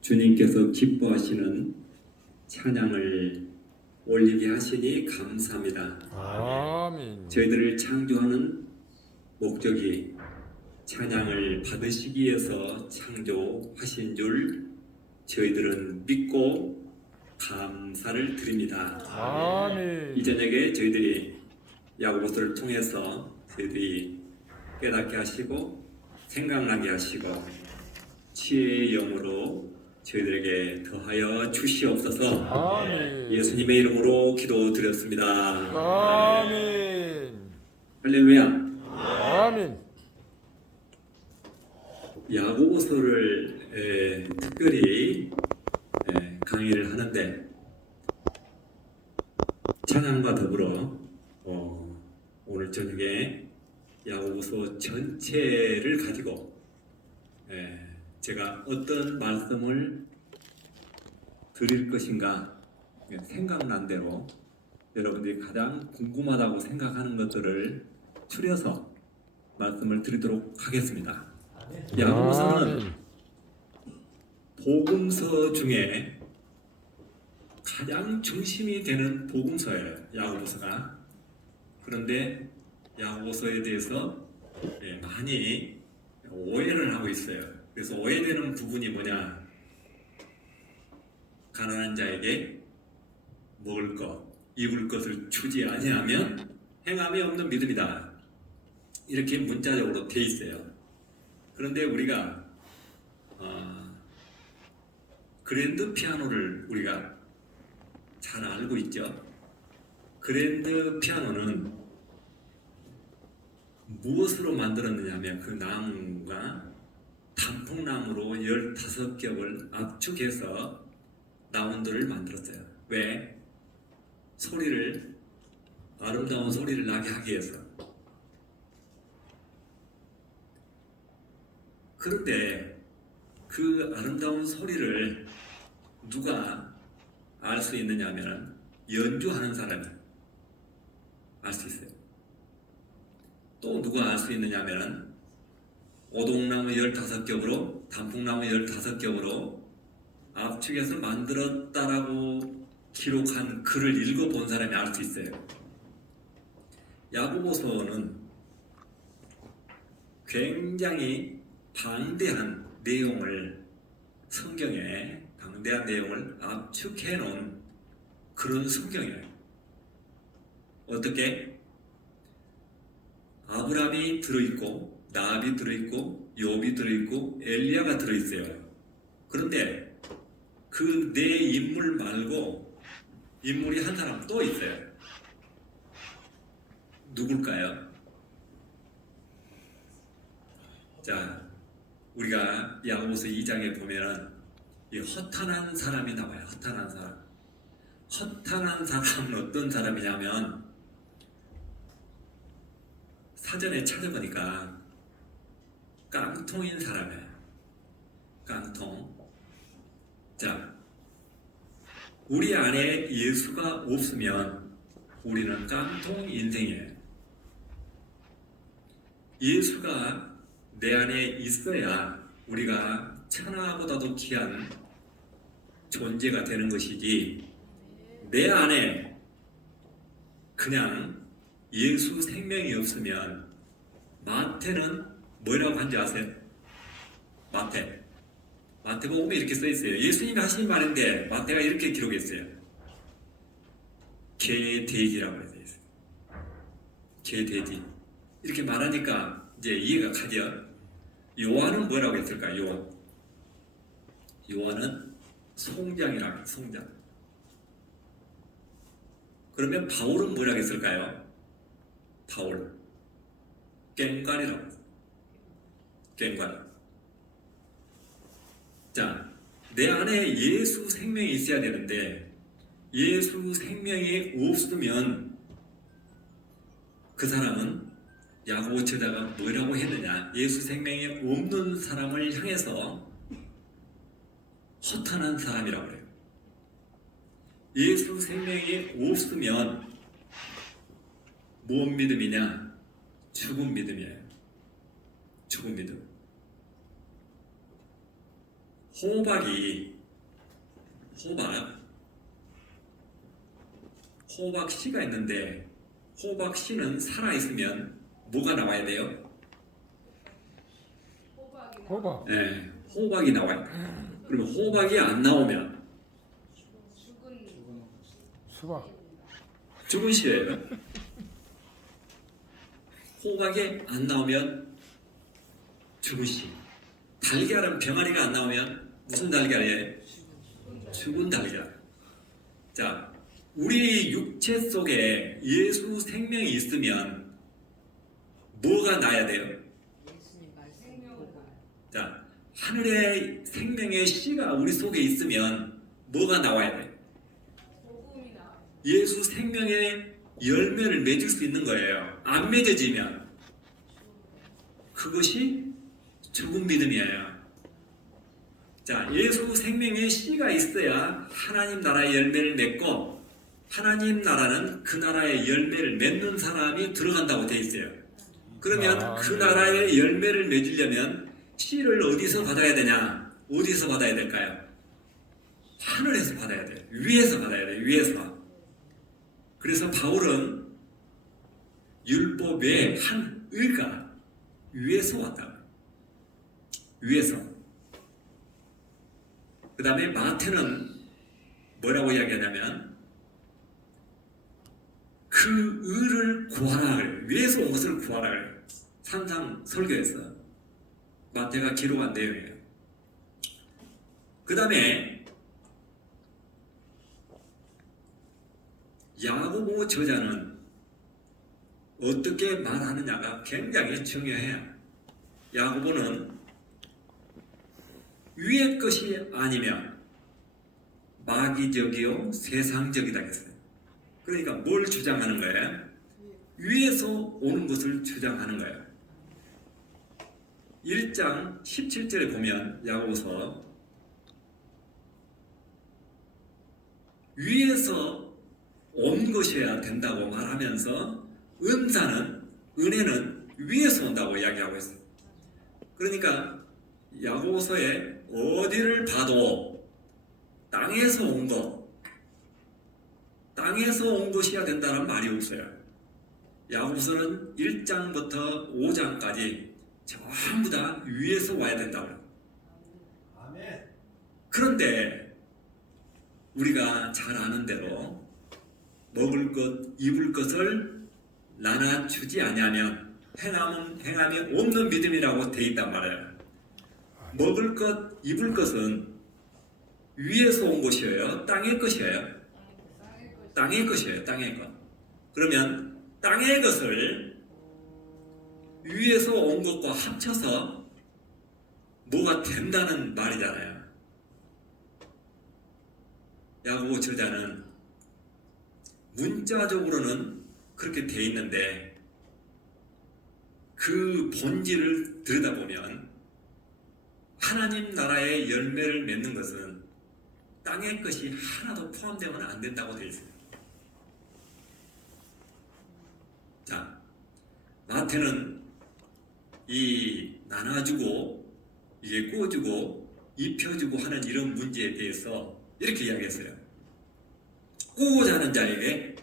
주님께서 기뻐하시는 찬양을 올리게 하시니 감사합니다. 아멘. 저희들을 창조하는 목적이 찬양을 받으시기 위해서 창조하신 줄 저희들은 믿고 감사를 드립니다. 아멘. 이 저녁에 저희들이 야고보서를 통해서 저희들이 깨닫게 하시고 생각나게 하시고 지혜의 영으로 저희들에게 더하여 주시옵소서. 아멘. 예수님의 이름으로 기도드렸습니다. 아멘. 할렐루야. 아멘. 야고보서를 특별히 강의를 하는데 찬양과 더불어 오늘 저녁에 야고보서 전체를 가지고 제가 어떤 말씀을 드릴 것인가 생각난 대로 여러분들이 가장 궁금하다고 생각하는 것들을 추려서 말씀을 드리도록 하겠습니다. 야고보서는 복음서 중에 가장 중심이 되는 복음서예요. 야고보서가. 그런데 야고보서에 대해서 많이 오해를 하고 있어요. 그래서 오해되는 부분이 뭐냐? 가난한 자에게 먹을 것, 입을 것을 주지 아니하면 행함이 없는 믿음이다. 이렇게 문자적으로 돼 있어요. 그런데 우리가 그랜드 피아노를 우리가 잘 알고 있죠. 그랜드 피아노는 무엇으로 만들었느냐 하면 그 나무가 단풍나무로 15겹을 압축해서 라운드를 만들었어요. 왜? 아름다운 소리를 나게 하기 위해서. 그런데 그 아름다운 소리를 누가 알 수 있느냐 하면 연주하는 사람이 알 수 있어요. 또 누가 알 수 있느냐 하면 오동나무 15겹으로 단풍나무 15겹으로 압축해서 만들었다라고 기록한 글을 읽어본 사람이 알 수 있어요. 야고보서는 굉장히 방대한 내용을 성경에 방대한 내용을 압축해 놓은 그런 성경이에요. 어떻게? 아브라함이 들어있고 나압이 들어있고 욥이 들어있고 엘리야가 들어있어요. 그런데 그 네 인물 말고 인물이 한 사람 또 있어요. 누굴까요? 자, 우리가 야고보서 2장에 보면은 이 허탄한 사람이 나와요. 허탄한 사람. 허탄한 사람은 어떤 사람이냐면 사전에 찾아보니까 깡통인 사람이에요. 깡통. 자, 우리 안에 예수가 없으면 우리는 깡통 인생이에요. 예수가 내 안에 있어야 우리가 천하보다도 귀한 존재가 되는 것이지, 내 안에 그냥 예수 생명이 없으면, 마태는 뭐라고 한지 아세요? 마태복음에 이렇게 써 있어요. 예수님이 하신 말인데 마태가 이렇게 기록했어요. 개돼지라고 써 있어요. 개돼지. 이렇게 말하니까 이제 이해가 가죠. 요한은 뭐라고 했을까요? 요한은 송장이라고 해요. 송장. 그러면 바울은 뭐라고 했을까요? 바울. 꽹과리라고 했어요. 꽹과리. 자, 내 안에 예수 생명이 있어야 되는데 예수 생명이 없으면 그 사람은 야고보 저자가 뭐라고 했느냐? 예수 생명이 없는 사람을 향해서 허탄한 사람이라고 그래요. 예수 생명이 없으면 뭔 믿음이냐? 죽은 믿음이에요. 죽은 믿음. 호박 씨가 있는데 호박 씨는 살아 있으면 뭐가 나와야 돼요? 호박. 네, 호박이 나와야 돼요. 그러면 호박이 안 나오면 수박. 죽은 씨예요. 호박이 안 나오면 죽은 씨. 달걀은 병아리가 안 나오면 무슨 달걀이에요? 죽은 달걀. 자, 우리 육체 속에 예수 생명이 있으면 뭐가 나야 돼요? 자, 하늘의 생명의 씨가 우리 속에 있으면 뭐가 나와야 돼요? 예수 생명의 열매를 맺을 수 있는 거예요. 안 맺어지면 그것이 죽은 믿음이에요. 자, 예수 생명의 씨가 있어야 하나님 나라의 열매를 맺고, 하나님 나라는 그 나라의 열매를 맺는 사람이 들어간다고 돼 있어요. 그러면 그 나라의 열매를 맺으려면 씨를 어디서 받아야 되냐? 어디서 받아야 될까요? 하늘에서 받아야 돼요. 위에서 받아야 돼요. 위에서. 그래서 바울은 율법의 한 의가 위에서 왔다. 위에서. 그 다음에 마태는 뭐라고 이야기하냐면 그 의를 구하라 그래요. 위에서 온 것을 구하라 그래요. 산상 설교에서 마태가 기록한 내용이에요. 그 다음에 야고보 저자는 어떻게 말하느냐가 굉장히 중요해요. 야고보는 위의 것이 아니면 마귀적이요 세상적이다 했어요. 그러니까 뭘 주장하는 거예요? 위에서 오는 것을 주장하는 거예요. 1장 17절에 보면 야고보서 위에서 온 것이어야 된다고 말하면서 은혜는 위에서 온다고 이야기하고 있어요. 그러니까 야고보서에 어디를 봐도 땅에서 온 것이어야 된다는 말이 없어요. 야고보서는 1장부터 5장까지 전부 다 위에서 와야 된다고. 아멘. 그런데 우리가 잘 아는 대로 먹을 것, 입을 것을 나눠주지 아니하면 행함이 없는 믿음이라고 돼 있단 말이에요. 먹을 것, 입을 것은 위에서 온 것이에요? 땅의 것이에요? 땅의 것이에요. 땅의 것. 그러면 땅의 것을 위에서 온 것과 합쳐서 뭐가 된다는 말이잖아요. 야고보 저자는 문자적으로는 그렇게 돼 있는데 그 본질을 들여다보면 하나님 나라의 열매를 맺는 것은 땅의 것이 하나도 포함되면 안 된다고 되어 있어요. 자, 마태는 이 나눠주고 이게 꾸어주고 입혀주고 하는 이런 문제에 대해서 이렇게 이야기했어요. 꾸고자 하는 자에게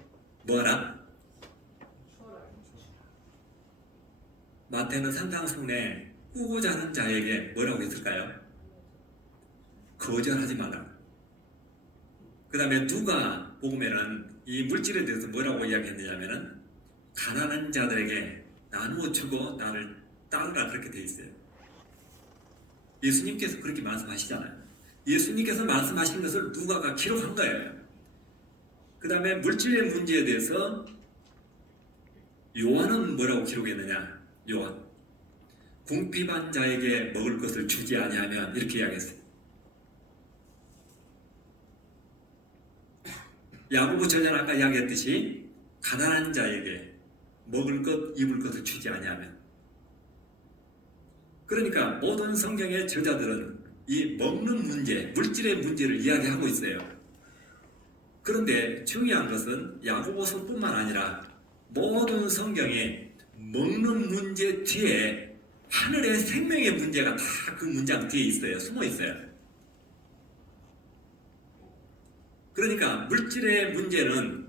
뭐하라? 마태는 산상순에 꾸고자 하는 자에게 뭐라고 했을까요? 거절하지 말라. 그 다음에 누가 보면은 이 물질에 대해서 뭐라고 이야기했느냐면은 가난한 자들에게 나누어 주고 나를 따르라 그렇게 돼 있어요. 예수님께서 그렇게 말씀하시잖아요. 예수님께서 말씀하신 것을 누가가 기록한 거예요. 그 다음에 물질의 문제에 대해서 요한은 뭐라고 기록했느냐? 요한 궁핍한 자에게 먹을 것을 주지 아니하면 이렇게 이야기했어요. 야고보 저자는 아까 이야기했듯이 가난한 자에게 먹을 것, 입을 것을 주지 아니하면. 그러니까 모든 성경의 저자들은 이 먹는 문제, 물질의 문제를 이야기하고 있어요. 그런데 중요한 것은 야고보서뿐만 아니라 모든 성경에 먹는 문제 뒤에 하늘의 생명의 문제가 다 그 문장 뒤에 있어요. 숨어 있어요. 그러니까 물질의 문제는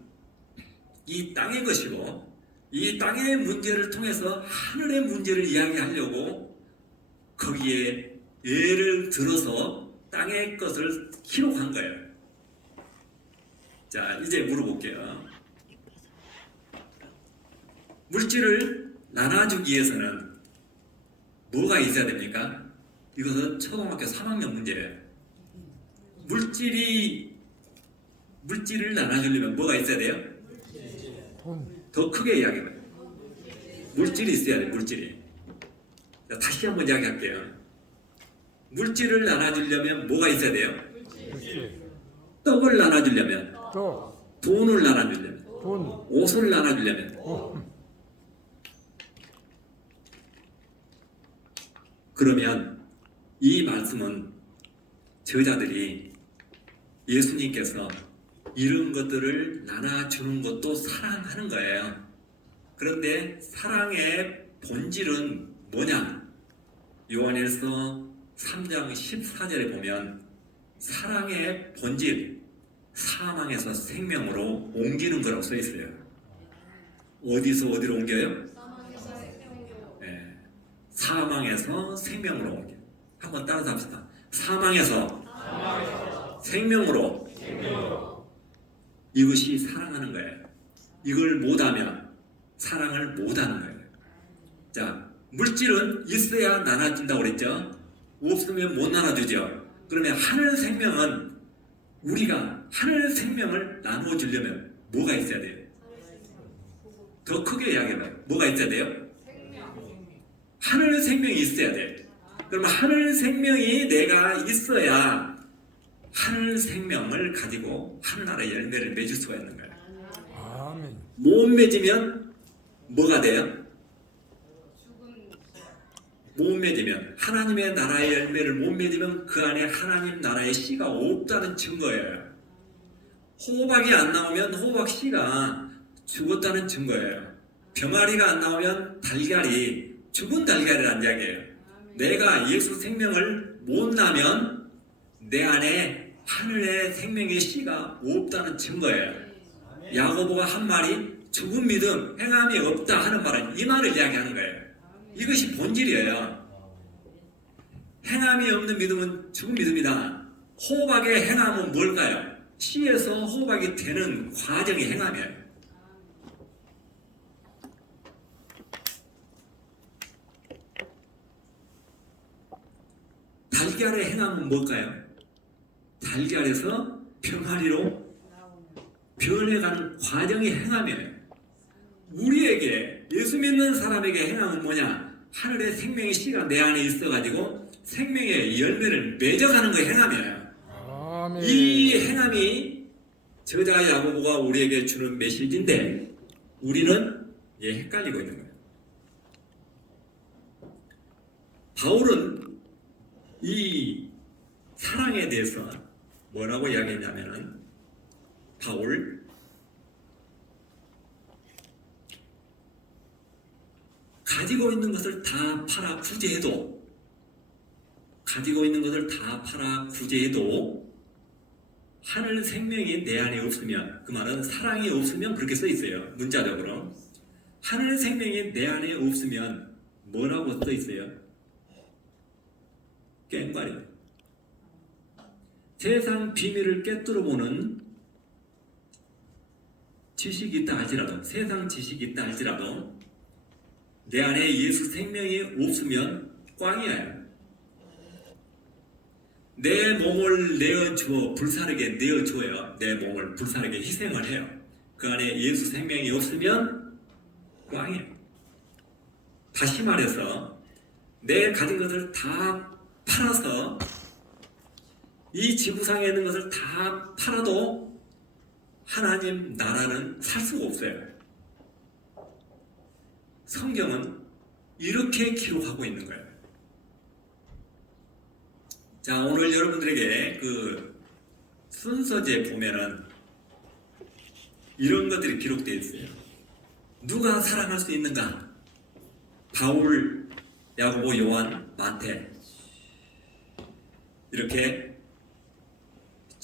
이 땅의 것이고 이 땅의 문제를 통해서 하늘의 문제를 이야기하려고 거기에 예를 들어서 땅의 것을 기록한 거예요. 자, 이제 물어볼게요. 물질을 나눠주기 위해서는 뭐가 있어야 됩니까? 이것은 초등학교 3학년 문제예요. 물질을 나눠주려면 뭐가 있어야 돼요? 돈. 더 크게 이야기해봐요. 물질이 있어야 돼요. 물질이. 자, 다시 한번 이야기할게요. 물질을 나눠주려면 뭐가 있어야 돼요? 물질. 떡을 나눠주려면, 또. 돈을 나눠주려면, 돈. 옷을 나눠주려면. 그러면 이 말씀은 저자들이 예수님께서 이런 것들을 나눠주는 것도 사랑하는 거예요. 그런데 사랑의 본질은 뭐냐? 요한일서 3장 14절에 보면 사랑의 본질, 사망에서 생명으로 옮기는 거라고 써 있어요. 어디서 어디로 옮겨요? 네. 사망에서 생명으로 옮겨요. 한번 따라서 합시다. 사망에서 생명으로. 이것이 사랑하는 거예요. 이걸 못하면 사랑을 못하는 거예요. 자, 물질은 있어야 나눠준다고 그랬죠? 없으면 못 나눠주죠. 그러면 하늘 생명은 우리가 하늘 생명을 나눠주려면 뭐가 있어야 돼요? 더 크게 이야기해봐요. 뭐가 있어야 돼요? 하늘 생명이 있어야 돼. 그러면 하늘 생명이 내가 있어야 하늘 생명을 가지고 하나님의 열매를 맺을 수가 있는 거예요. 아멘. 못 맺으면 뭐가 돼요? 못 맺으면 하나님의 나라의 열매를 못 맺으면 그 안에 하나님 나라의 씨가 없다는 증거예요. 호박이 안 나오면 호박 씨가 죽었다는 증거예요. 병아리가 안 나오면 달걀이 죽은 달걀이라는 이야기예요. 내가 예수 생명을 못 나면 내 안에 하늘의 생명의 씨가 없다는 증거예요. 야고보가 한 말이 죽은 믿음, 행함이 없다 하는 말은 이 말을 이야기하는 거예요. 이것이 본질이에요. 행함이 없는 믿음은 죽은 믿음이다. 호박의 행함은 뭘까요? 씨에서 호박이 되는 과정이 행함이에요. 달걀의 행함은 뭘까요? 달걀에서 병아리로 변해가는 과정이 행함이에요. 우리에게 예수 믿는 사람에게 행함은 뭐냐? 하늘의 생명의 씨가 내 안에 있어가지고 생명의 열매를 맺어가는 거 행함이에요. 아멘. 이 행함이 저자 야고보가 우리에게 주는 메시지인데 우리는 헷갈리고 있는 거예요. 바울은 이 사랑에 대해서 뭐라고 이야기했냐면은 바울 가지고 있는 것을 다 팔아 구제해도 하늘 생명이 내 안에 없으면 그 말은 사랑이 없으면 그렇게 써 있어요. 문자적으로 하늘 생명이 내 안에 없으면 뭐라고 써 있어요? 깽가리. 세상 비밀을 꿰뚫어 보는 지식이 있다 할지라도 세상 지식이 있다 할지라도 내 안에 예수 생명이 없으면 꽝이에요. 내 몸을 불사르게 내어주어요. 내 몸을 불사르게 희생을 해요. 그 안에 예수 생명이 없으면 꽝이에요. 다시 말해서 내 가진 것을 다 팔아서 이 지구상에 있는 것을 다 팔아도 하나님 나라는 살 수가 없어요. 성경은 이렇게 기록하고 있는 거예요. 자, 오늘 여러분들에게 그 순서지에 보면은 이런 것들이 기록되어 있어요. 누가 사랑할 수 있는가? 바울, 야고보, 요한, 마태 이렇게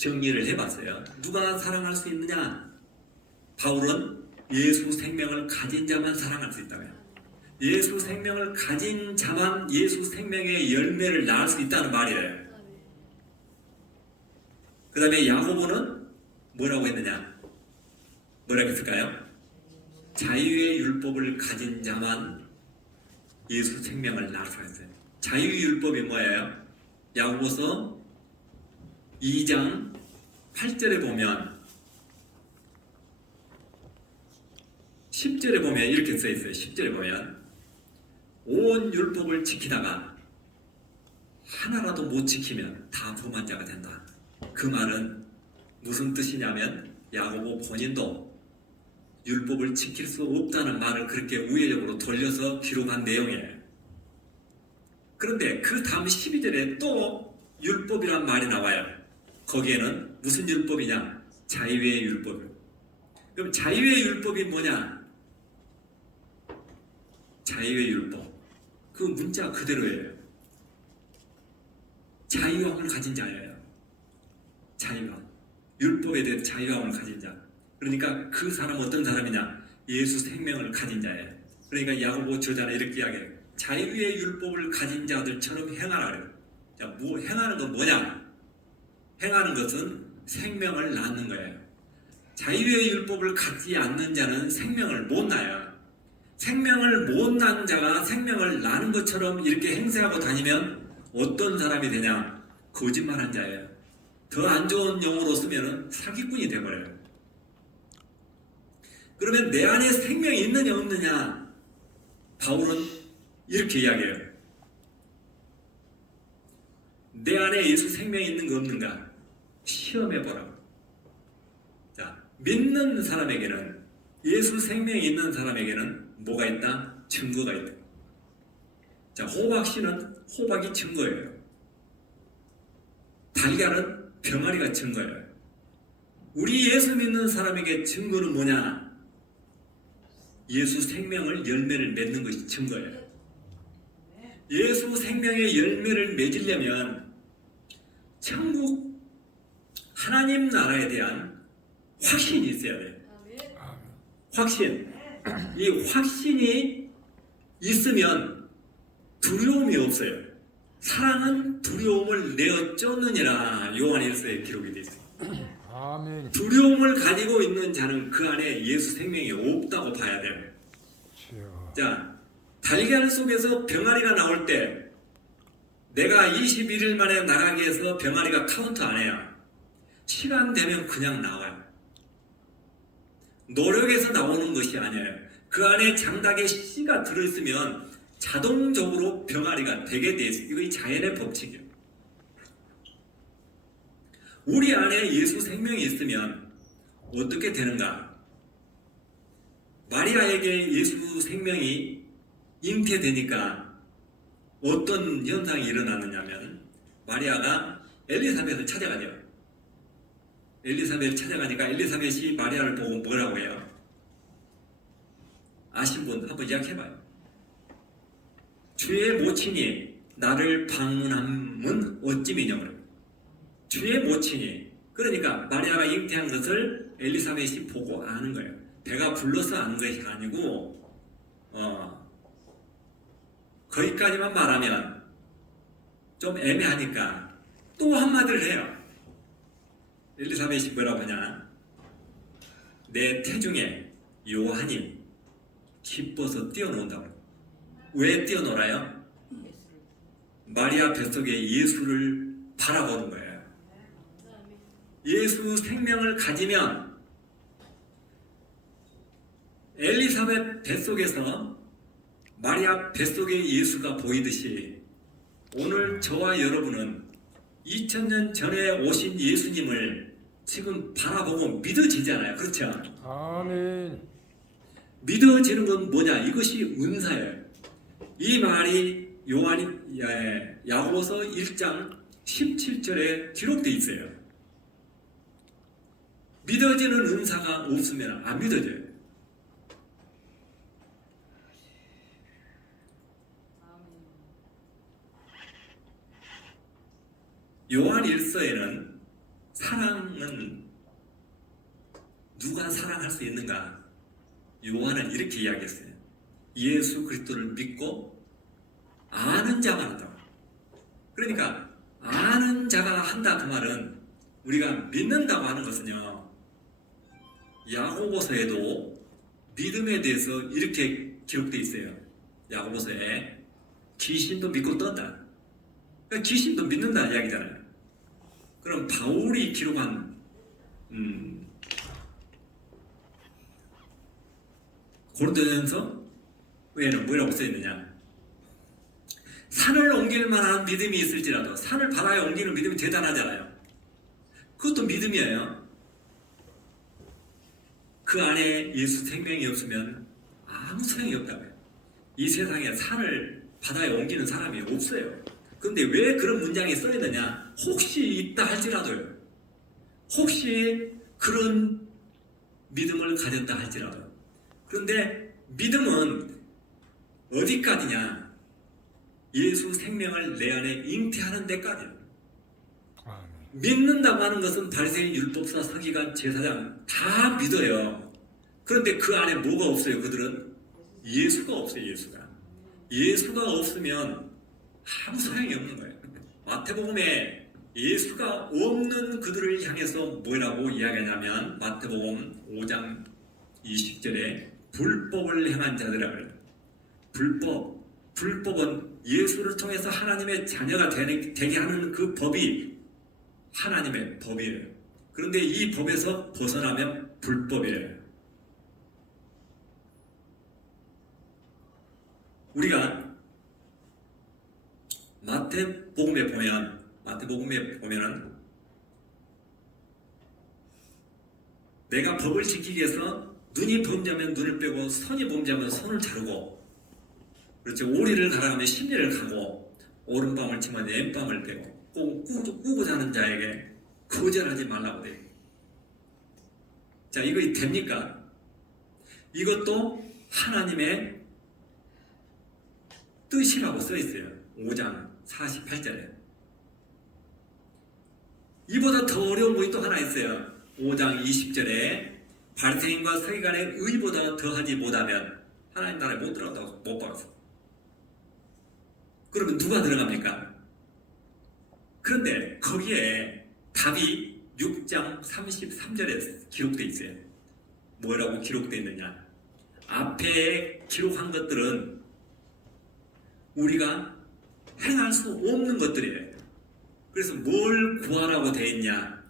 정리를 해봤어요. 누가 사랑할 수 있느냐? 바울은 예수 생명을 가진 자만 사랑할 수 있다며. 예수 생명을 가진 자만 예수 생명의 열매를 낳을 수 있다는 말이에요. 그 다음에 야고보는 뭐라고 했느냐? 뭐라고 했을까요? 자유의 율법을 가진 자만 예수 생명을 낳을 수가 있어요. 자유의 율법이 뭐예요? 야고보서 2장 8절에 보면 10절에 보면 이렇게 써 있어요. 10절에 보면 온 율법을 지키다가 하나라도 못 지키면 다 범한 자가 된다. 그 말은 무슨 뜻이냐면 야고보 본인도 율법을 지킬 수 없다는 말을 그렇게 우회적으로 돌려서 기록한 내용이에요. 그런데 그 다음 12절에 또 율법이란 말이 나와요. 거기에는 무슨 율법이냐? 자유의 율법. 그럼 자유의 율법이 뭐냐? 자유의 율법. 그 문자 그대로예요. 자유함을 가진 자예요. 자유함. 율법에 대한 자유함을 가진 자. 그러니까 그 사람은 어떤 사람이냐? 예수 생명을 가진 자예요. 그러니까 야고보 저자는 이렇게 이야기해요. 자유의 율법을 가진 자들처럼 행하라 그래요. 자, 뭐 행하는 건 뭐냐? 행하는 것은 생명을 낳는 거예요. 자유의 율법을 갖지 않는 자는 생명을 못 낳아요. 생명을 못 낳은 자가 생명을 낳는 것처럼 이렇게 행세하고 다니면 어떤 사람이 되냐? 거짓말한 자예요. 더 안 좋은 용어로 쓰면 사기꾼이 되어버려요. 그러면 내 안에 생명이 있느냐 없느냐? 바울은 이렇게 이야기해요. 내 안에 예수 생명이 있는 거 없는가? 시험해보라고. 자, 믿는 사람에게는, 예수 생명이 있는 사람에게는 뭐가 있다? 증거가 있다. 자, 호박씨는 호박이 증거예요. 달걀은 병아리가 증거예요. 우리 예수 믿는 사람에게 증거는 뭐냐? 예수 생명을 열매를 맺는 것이 증거예요. 예수 생명의 열매를 맺으려면 천국 하나님 나라에 대한 확신이 있어야 돼요. 확신. 이 확신이 있으면 두려움이 없어요. 사랑은 두려움을 내어 쫓느니라. 요한 1서에 기록이 되어 있어요. 아멘. 두려움을 가지고 있는 자는 그 안에 예수 생명이 없다고 봐야 돼요. 주여. 자, 달걀 속에서 병아리가 나올 때 내가 21일 만에 나가게 해서 병아리가 카운트 안 해요. 시간 되면 그냥 나와요. 노력해서 나오는 것이 아니에요. 그 안에 장닭에 씨가 들어있으면 자동적으로 병아리가 되게 돼 있어요. 이거 자연의 법칙이에요. 우리 안에 예수 생명이 있으면 어떻게 되는가? 마리아에게 예수 생명이 잉태되니까 어떤 현상이 일어났느냐면 마리아가 엘리사벳을 찾아가죠. 엘리사벳을 찾아가니까 엘리사벳이 마리아를 보고 뭐라고 해요? 아신 분 한번 이야기해봐요. 주의 모친이 나를 방문함은 어찌미냐고. 주의 모친이, 그러니까 마리아가 잉태한 것을 엘리사벳이 보고 아는 거예요. 배가 불러서 아는 것이 아니고 거기까지만 말하면 좀 애매하니까 또 한마디를 해요. 엘리사벳이 뭐라고 하냐? 내 태중에 요한이 기뻐서 뛰어논다고. 왜 뛰어놀아요? 마리아 뱃속에 예수를 바라보는 거예요. 예수 생명을 가지면 엘리사벳 뱃속에서 마리아 뱃속에 예수가 보이듯이 오늘 저와 여러분은 2000년 전에 오신 예수님을 지금 바라보고 믿어지잖아요. 그렇죠? 아멘. 믿어지는 건 뭐냐? 이것이 은사예요. 이 말이 야고보서 1장 17절에 기록되어 있어요. 믿어지는 은사가 없으면 안 믿어져요. 요한 1서에는 사랑은 누가 사랑할 수 있는가? 요한은 이렇게 이야기했어요. 예수 그리스도를 믿고 아는 자만 한다. 그러니까 아는 자가 한다 그 말은 우리가 믿는다고 하는 것은요, 야고보서에도 믿음에 대해서 이렇게 기록되어 있어요. 야고보서에 귀신도 믿고 떤다. 그러니까 귀신도 믿는다 이야기잖아요. 그럼 바울이 기록한 고린도전서 외에는 뭐라고 써있느냐? 산을 옮길 만한 믿음이 있을지라도, 산을 바다에 옮기는 믿음이 대단하잖아요. 그것도 믿음이에요. 그 안에 예수 생명이 없으면 아무 소용이 없다고요. 이 세상에 산을 바다에 옮기는 사람이 없어요. 근데 왜 그런 문장이 써있느냐? 혹시 있다 할지라도요. 혹시 그런 믿음을 가졌다 할지라도. 그런데 믿음은 어디까지냐? 예수 생명을 내 안에 잉태하는 데까지요. 믿는다고 하는 것은 바리새인, 율법사, 서기관, 제사장 다 믿어요. 그런데 그 안에 뭐가 없어요? 그들은 예수가 없어요. 예수가 없으면 아무 소용이 없는 거예요. 마태복음에 예수가 없는 그들을 향해서 뭐라고 이야기하냐면 마태복음 5장 20절에 불법을 행한 자들이라고 해요. 불법은 예수를 통해서 하나님의 자녀가 되게 하는 그 법이 하나님의 법이에요. 그런데 이 법에서 벗어나면 불법이에요. 우리가 마태복음에 보면은 내가 법을 지키기 위해서 눈이 범죄하면 눈을 빼고 손이 범죄하면 손을 자르고, 그렇죠. 오리를 가라하면 심리를 가고, 오른밤을 치면 왼밤을 빼고, 꾸고 자는 자에게 거절하지 말라고 돼요. 자, 이거 됩니까? 이것도 하나님의 뜻이라고 써 있어요. 5장 48절에. 이보다 더 어려운 것이 또 하나 있어요. 5장 20절에 바리새인과 서기관의 의보다 더하지 못하면 하나님 나라에 못 들어간다고 못 박았어. 그러면 누가 들어갑니까? 그런데 거기에 답이 6장 33절에 기록되어 있어요. 뭐라고 기록되어 있느냐? 앞에 기록한 것들은 우리가 행할 수 없는 것들이에요. 그래서 뭘 구하라고 되어 있냐?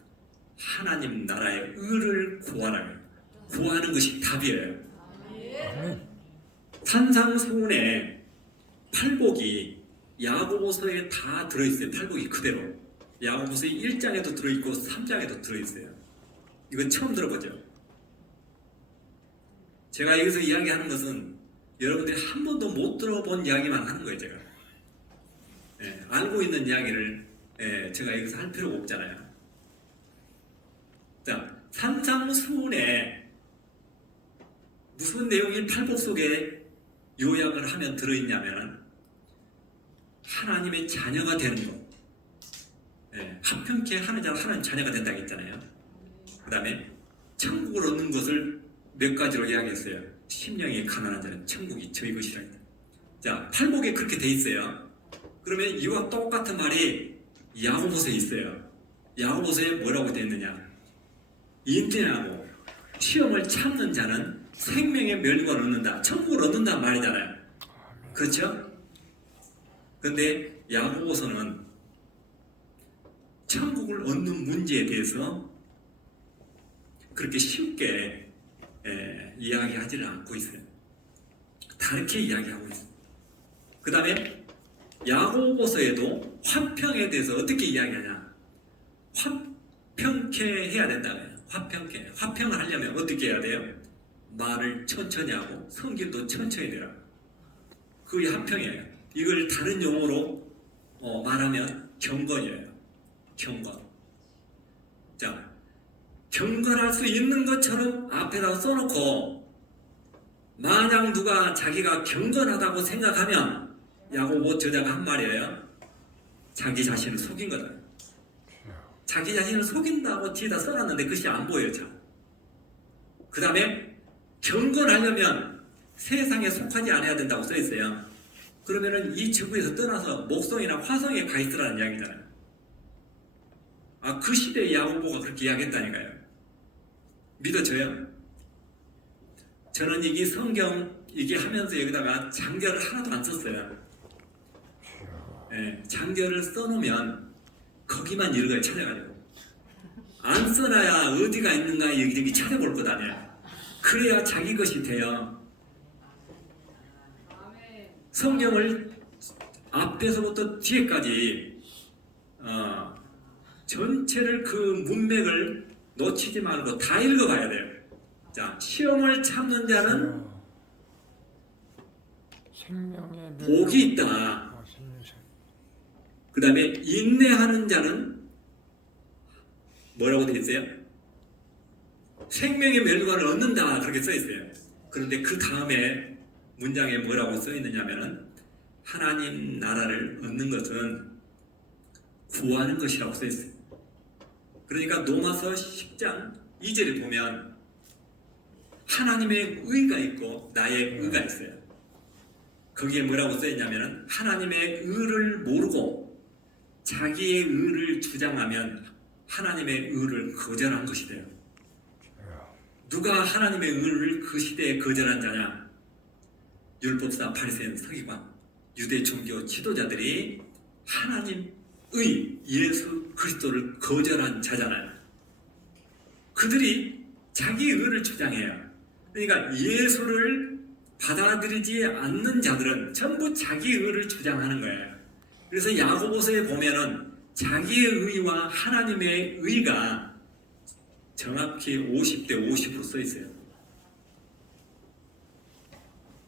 하나님 나라의 의를 구하라고. 구하는 것이 답이에요. 산상수훈의 팔복이 야고보서에 다 들어있어요. 팔복이 그대로. 야고보서 1장에도 들어있고 3장에도 들어있어요. 이건 처음 들어보죠. 제가 여기서 이야기하는 것은 여러분들이 한 번도 못 들어본 이야기만 하는 거예요. 제가 알고 있는 이야기를 제가 여기서 할 필요가 없잖아요. 자, 산상수훈에 무슨 내용이 팔복 속에 요약을 하면 들어있냐면 하나님의 자녀가 되는 것, 합평케 하는 자는 하나님 자녀가 된다고 했잖아요. 그 다음에 천국을 얻는 것을 몇 가지로 이야기했어요. 심령이 가난한 자는 천국이 저희 것이라 했다. 자, 팔복에 그렇게 돼 있어요. 그러면 이와 똑같은 말이 야고보서에 있어요. 야고보서에 뭐라고 되어 있느냐? 인내하고 시험을 참는 자는 생명의 멸류관을 얻는다. 천국을 얻는단 말이잖아요. 그렇죠? 근데 야고보서는 천국을 얻는 문제에 대해서 그렇게 쉽게 이야기하지를 않고 있어요. 다르게 이야기하고 있어요. 그 다음에 야고보서에도 화평에 대해서 어떻게 이야기하냐? 화평케 해야 된다고요. 화평을 하려면 어떻게 해야 돼요? 말을 천천히 하고 성질도 천천히 되라. 그게 화평이에요. 이걸 다른 용어로 말하면 경건이에요. 경건. 자, 경건할 수 있는 것처럼 앞에다 써놓고 만약 누가 자기가 경건하다고 생각하면 야고보 저자가 한 말이에요. 자기 자신을 속인 거다. 자기 자신을 속인다고 뒤에다 써놨는데 그것이 안 보여요. 그 다음에 경건하려면 세상에 속하지 않아야 된다고 써있어요. 그러면은 이 지구에서 떠나서 목성이나 화성에 가 있으라는 이야기잖아요. 그 시대의 야고보가 그렇게 이야기했다니까요. 믿어져요? 저는 이게 성경 이게 하면서 여기다가 장결을 하나도 안 썼어요. 장결을 써놓으면 거기만 읽어요. 찾아가지고. 안 써놔야 어디가 있는가 여기저기 찾아볼 것 아니야. 그래야 자기 것이 돼요. 성경을 앞에서부터 뒤에까지 전체를 그 문맥을 놓치지 말고 다 읽어봐야 돼요. 자, 시험을 참는 자는 생명의 복이 있다. 그 다음에 인내하는 자는 뭐라고 되어 있어요? 생명의 멸관을 얻는다. 그렇게 써 있어요. 그런데 그 다음에 문장에 뭐라고 써 있느냐면은 하나님 나라를 얻는 것은 구하는 것이라고 써 있어요. 그러니까 로마서 10장 2절에 보면 하나님의 의가 있고 나의 의가 있어요. 거기에 뭐라고 써 있냐면은 하나님의 의를 모르고 자기의 의를 주장하면 하나님의 의를 거절한 것이 돼요. 누가 하나님의 의를 그 시대에 거절한 자냐? 율법사, 바리새인, 서기관, 유대 종교 지도자들이 하나님의 예수 그리스도를 거절한 자잖아요. 그들이 자기 의를 주장해요. 그러니까 예수를 받아들이지 않는 자들은 전부 자기 의를 주장하는 거예요. 그래서 야고보서에 보면은 자기의 의와 하나님의 의가 정확히 50대 50으로 써 있어요.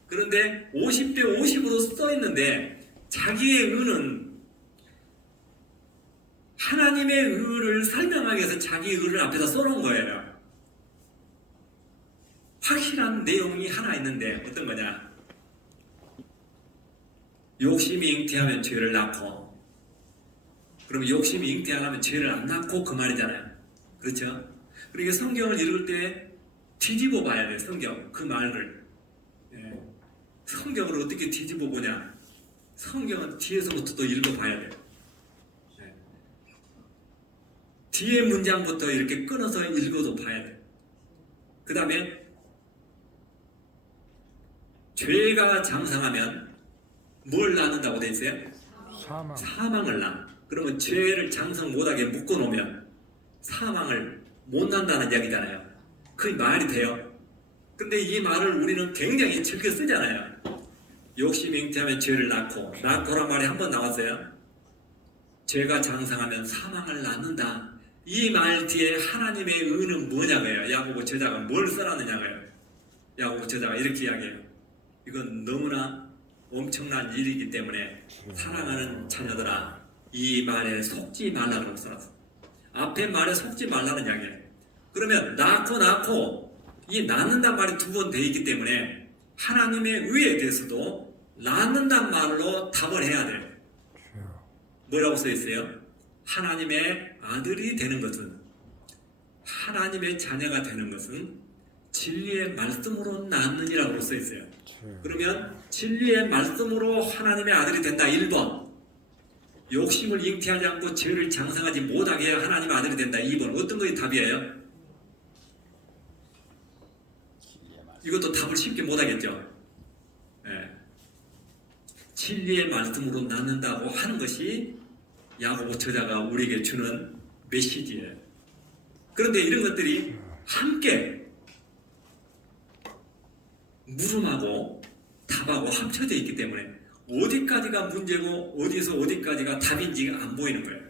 그런데 50대 50으로 써 있는데 자기의 의는 하나님의 의를 설명하기 위해서 자기 의를 앞에다 써놓은 거예요. 확실한 내용이 하나 있는데 어떤 거냐? 욕심이 잉태하면 죄를 낳고, 그럼 욕심이 잉태 안 하면 죄를 안 낳고 그 말이잖아요. 그렇죠? 그러니까 성경을 읽을 때 뒤집어 봐야 돼요. 성경 그 말을. 성경을 어떻게 뒤집어 보냐? 성경은 뒤에서부터 또 읽어봐야 돼요. 뒤에 문장부터 이렇게 끊어서 읽어도 봐야 돼요. 그 다음에 죄가 장성하면 뭘 낳는다고 돼 있어요? 사망을 낳아. 그러면 죄를 장성 못하게 묶어놓으면 사망을 못 낳는다는 이야기잖아요. 그 말이 돼요. 근데 이 말을 우리는 굉장히 적게 쓰잖아요. 욕심이 잉태하면 죄를 낳고란 말이 한 번 나왔어요. 죄가 장성하면 사망을 낳는다. 이 말 뒤에 하나님의 의는 뭐냐고요? 야고보 저자가 뭘 써놨느냐고요? 야고보 저자가 이렇게 이야기해요. 이건 너무나 엄청난 일이기 때문에 사랑하는 자녀들아, 이 말에 속지 말라고 써놨어. 앞에 말에 속지 말라는 이야기예요. 그러면 낳고 이 낳는단 말이 두 번 돼 있기 때문에 하나님의 의에 대해서도 낳는단 말로 답을 해야 돼요. 뭐라고 써 있어요? 하나님의 아들이 되는 것은, 하나님의 자녀가 되는 것은 진리의 말씀으로 낳느니라고 써 있어요. 그러면 진리의 말씀으로 하나님의 아들이 된다. 1번. 욕심을 잉태하지 않고 죄를 장성하지 못하게 해야 하나님의 아들이 된다. 2번. 어떤 것이 답이에요? 이것도 답을 쉽게 못하겠죠. 진리의 말씀으로 낳는다고 하는 것이 야고보 저자가 우리에게 주는 메시지예요. 그런데 이런 것들이 함께 물음하고 답하고 합쳐져 있기 때문에 어디까지가 문제고 어디에서 어디까지가 답인지가 안 보이는 거예요.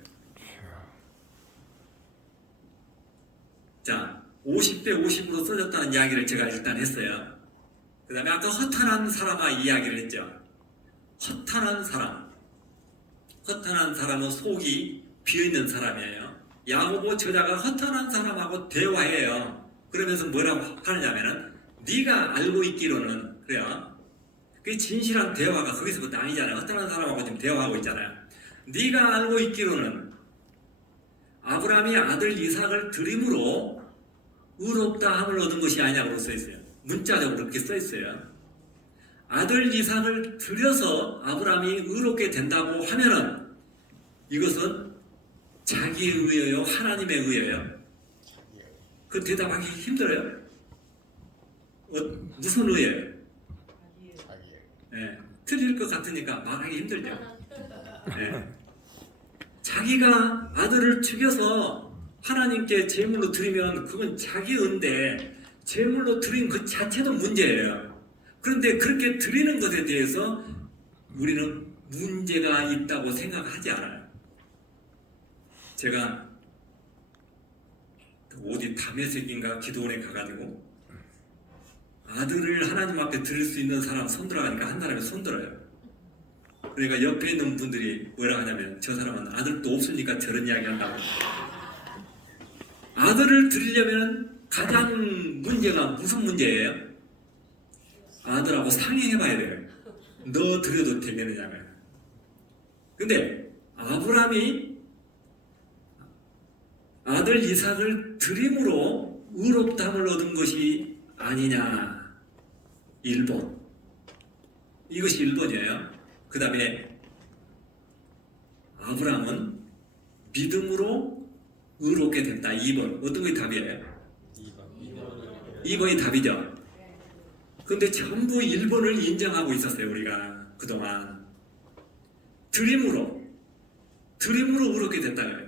자, 50대 50으로 써졌다는 이야기를 제가 일단 했어요. 그 다음에 아까 허탄한 사람과 이야기를 했죠. 허탄한 사람은 속이 비어있는 사람이에요. 야고보 저자가 허탄한 사람하고 대화해요. 그러면서 뭐라고 하느냐면은 네가 알고 있기로는, 그래요. 그 진실한 대화가 거기서부터 아니잖아요. 허탄한 사람하고 지금 대화하고 있잖아요. 네가 알고 있기로는 아브라함이 아들 이삭을 드림으로 의롭다함을 얻은 것이 아니냐고 써 있어요. 문자적으로 그렇게 써 있어요. 아들 이삭을 드려서 아브라함이 의롭게 된다고 하면은 이것은 자기에 의해요, 하나님에 의해요? 그 대답하기 힘들어요. 무슨 의해요? 예, 틀릴 것 같으니까 말하기 힘들죠. 예. 자기가 아들을 죽여서 하나님께 제물로 드리면 그건 자기 은데 제물로 드린 그 자체도 문제예요. 그런데 그렇게 드리는 것에 대해서 우리는 문제가 있다고 생각하지 않아요. 제가 어디 담에색인가 기도원에 가가지고 아들을 하나님 앞에 드릴 수 있는 사람 손들어 가니까 한 사람이 손들어요. 그러니까 옆에 있는 분들이 뭐라 하냐면 저 사람은 아들도 없으니까 저런 이야기 한다고. 아들을 드리려면 가장 문제가 무슨 문제예요? 아들하고 상의해봐야 돼요. 너 드려도 되겠느냐고요. 근데 아브라함이 아들 이삭을 드림으로 의롭다함을 얻은 것이 아니냐. 1번. 이것이 1번이에요. 그 다음에 아브라함은 믿음으로 의롭게 됐다. 2번. 어떤 것이 답이에요? 2번이 답이죠. 근데 전부 1번을 인정하고 있었어요. 우리가 그동안 드림으로 의롭게 됐다고요.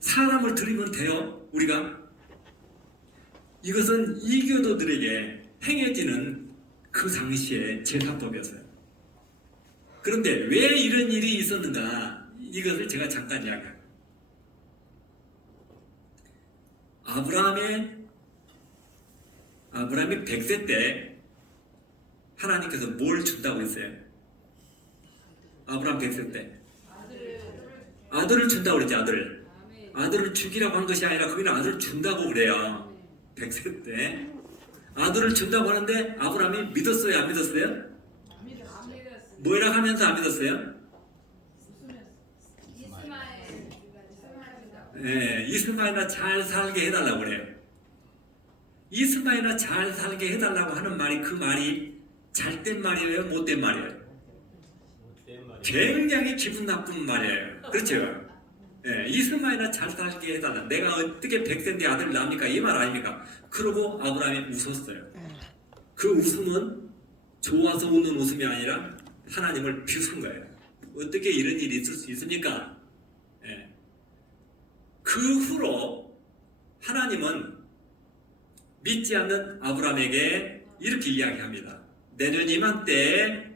사람을 드리면 돼요. 우리가 이것은 이교도들에게 행해지는 그 당시의 제사법이었어요. 그런데 왜 이런 일이 있었는가, 이것을 제가 잠깐 이야기합니다. 아브라함이 100세 때 하나님께서 뭘 준다고 했어요? 아브라함 100세 때 아들을 준다고 그랬지. 아들을 죽이라고 한 것이 아니라 거기는 아들을 준다고 그래요. 100세 때 아들을 준다고 하는데 아브라함이 믿었어요? 안 믿었어요? 뭐라 하면서 안 믿었어요? 네, 이스마엘이나 잘 살게 해달라고 그래요. 이스마엘이나 잘 살게 해달라고 하는 말이, 그 말이 잘된 말이에요? 못된 말이에요? 굉장히 기분 나쁜 말이에요. 그렇죠? 네, 이스마엘이나 잘 살게 해달라. 내가 어떻게 100세인데 아들을 낳습니까? 이 말 아닙니까? 그러고 아브라함이 웃었어요. 그 웃음은 좋아서 웃는 웃음이 아니라 하나님을 비웃은 거예요. 어떻게 이런 일이 있을 수 있습니까? 네. 그 후로 하나님은 믿지 않는 아브라함에게 이렇게 이야기합니다. 내년 이맘때에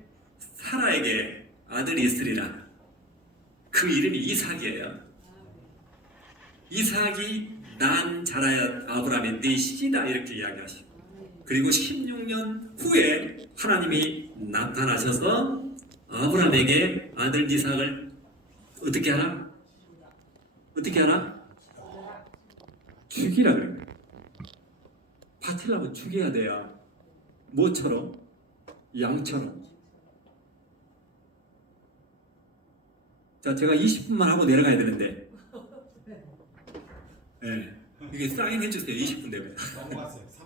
사라에게 아들이 있으리라. 그 이름이 이삭이에요. 이삭이 난 자라야 아브라함의 네 시기다, 이렇게 이야기하시고, 그리고 16년 후에 하나님이 나타나셔서 아브라함에게 아들 이삭을 어떻게 하라? 어떻게 하라? 죽이라 그래요. 바치려면 죽여야 돼요. 뭐처럼? 양처럼. 자, 제가 20분만 하고 내려가야 되는데, 네, 이게 사인해 주세요. 20분 되면.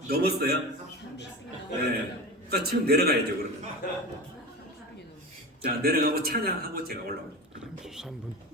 넘었어요? 30분 됐어요. 네, 그러니까 지금 내려가야죠. 그러면. 자, 내려가고 찬양하고 제가 올라옵니다. 33분.